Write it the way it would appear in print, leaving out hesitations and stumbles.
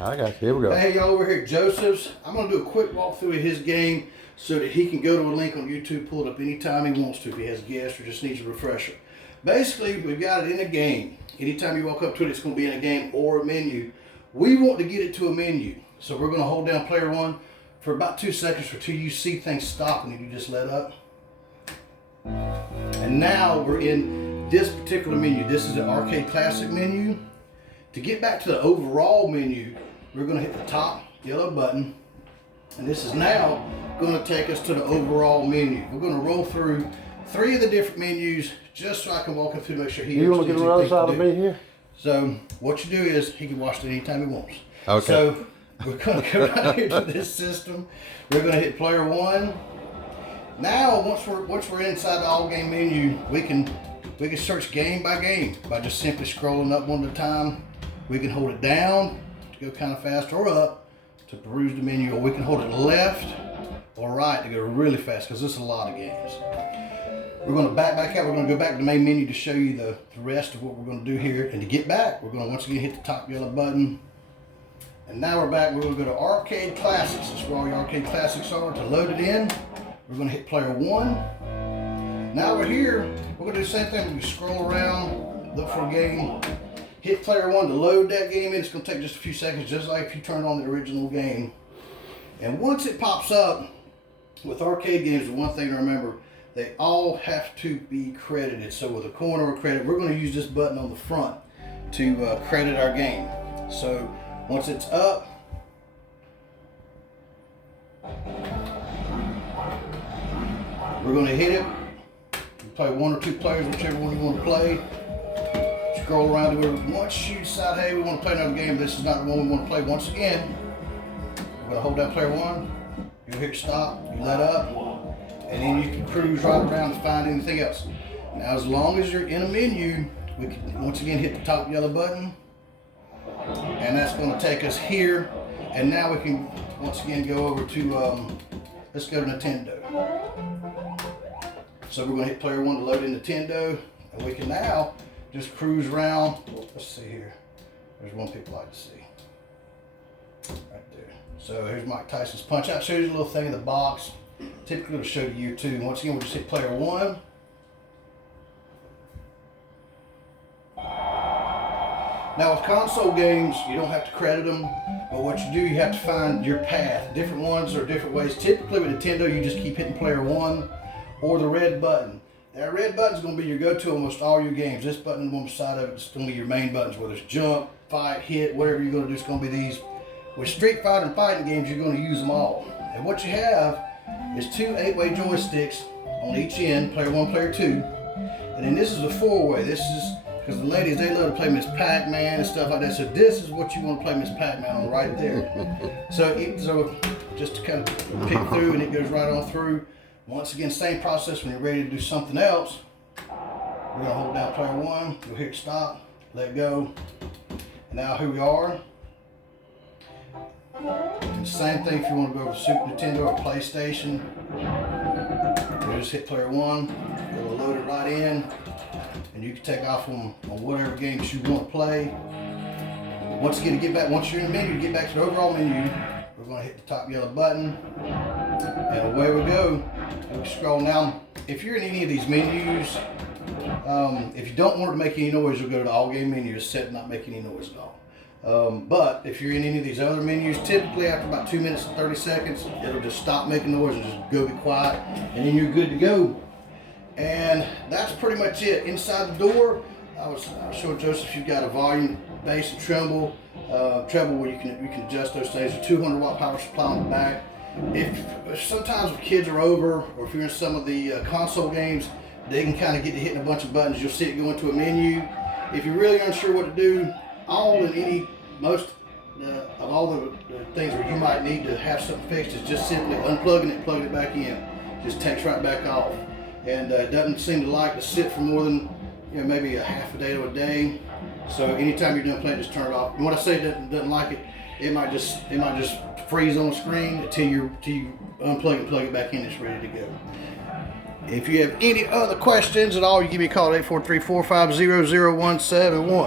I got you. Here we go. Hey, y'all, over here at Joseph's. I'm going to do a quick walkthrough of his game so that he can go to a link on YouTube, pull it up anytime he wants to if he has guests or just needs a refresher. Basically, we've got it in a game. Anytime you walk up to it, it's going to be in a game or a menu. We want to get it to a menu. So we're going to hold down player 1 for about 2 seconds until you see things stopping and you just let up. And now we're in this particular menu. This is the Arcade Classic menu. To get back to the overall menu, we're going to hit the top yellow button. And this is now going to take us to the overall menu. We're going to roll through 3 of the different menus just so I can walk him through, make sure he You want to get on the other side of me here? So what you do is he can watch it anytime he wants. Okay. So we're going to go right here to this system. We're going to hit player 1. Now once we're inside the all game menu, we can search game by game by just simply scrolling up one at a time. We can hold it down to go kind of fast, or up to peruse the menu, or we can hold it left or right to go really fast because this is a lot of games. We're going to back out. We're going to go back to the main menu to show you the rest of what we're going to do here. And to get back, we're going to once again hit the top yellow button. And now we're back. We're going to go to Arcade Classics. That's where all your Arcade Classics are. To load it in, we're going to hit player 1. Now we're here. We're going to do the same thing. We scroll around, look for a game, hit player 1 to load that game in. It's going to take just a few seconds, just like if you turn on the original game. And once it pops up, with arcade games, the one thing to remember, they all have to be credited. So with a coin or a credit, we're going to use this button on the front to credit our game. So once it's up, we're going to hit it. You play 1 or 2 players, whichever one you want to play. Scroll around to where once you decide, hey, we want to play another game, this is not the one we want to play. Once again, we're going to hold down player 1. You hit stop, you let up, and then you can cruise right around to find anything else. Now, as long as you're in a menu, we can once again hit the top yellow button, and that's going to take us here. And now we can once again go over to, let's go to Nintendo. So we're going to hit player 1 to load in Nintendo, and we can now just cruise around. Let's see here. There's one people like to see. Right there. So here's Mike Tyson's Punch Out. Shows you a little thing in the box. Typically it'll show you too. Once again, we'll just hit player 1. Now with console games, you don't have to credit them, but what you do, you have to find your path. Different ones are different ways. Typically with Nintendo, you just keep hitting player 1 or the red button. That red button is going to be your go-to almost all your games. This button on the side of it is going to be your main buttons, whether it's jump, fight, hit, whatever you're going to do, it's going to be these. With Street Fighter and fighting games, you're going to use them all. And what you have is 2 8-way joysticks on each end, player 1, player 2. And then this is a 4-way. This is, because the ladies, they love to play Miss Pac-Man and stuff like that. So this is what you want to play Miss Pac-Man on right there. So just to kind of pick through, and it goes right on through. Once again, same process when you're ready to do something else. We're going to hold down player 1, you'll hit stop, let go. And now here we are. And same thing if you want to go over to Super Nintendo or PlayStation. You just hit player 1, it'll load it right in, and you can take off on whatever games you want to play. Once again, to get back, once you're in the menu, to get back to the overall menu, we're going to hit the top yellow button, and away we go. We scroll now. If you're in any of these menus, if you don't want it to make any noise, you'll go to the all game menu. It's set to not make any noise at all. But if you're in any of these other menus, typically after about 2 minutes and 30 seconds, it'll just stop making noise and just go be quiet, and then you're good to go. And that's pretty much it. Inside the door, I was showing Joseph, you've got a volume, bass, and treble where you can adjust those things. A 200 watt power supply on the back. If sometimes if kids are over, or if you're in some of the console games, they can kind of get to hitting a bunch of buttons. You'll see it go into a menu. If you're really unsure what to do, most of all the things where you might need to have something fixed is just simply unplugging it, plugging it back in. Just takes right back off, and it doesn't seem to like to sit for more than maybe a half a day to a day. So anytime you're done playing, just turn it off. And when I say it doesn't like it, it might just freeze on the screen until you unplug and plug it back in. It's ready to go. If you have any other questions at all, you give me a call at 843-450-0171.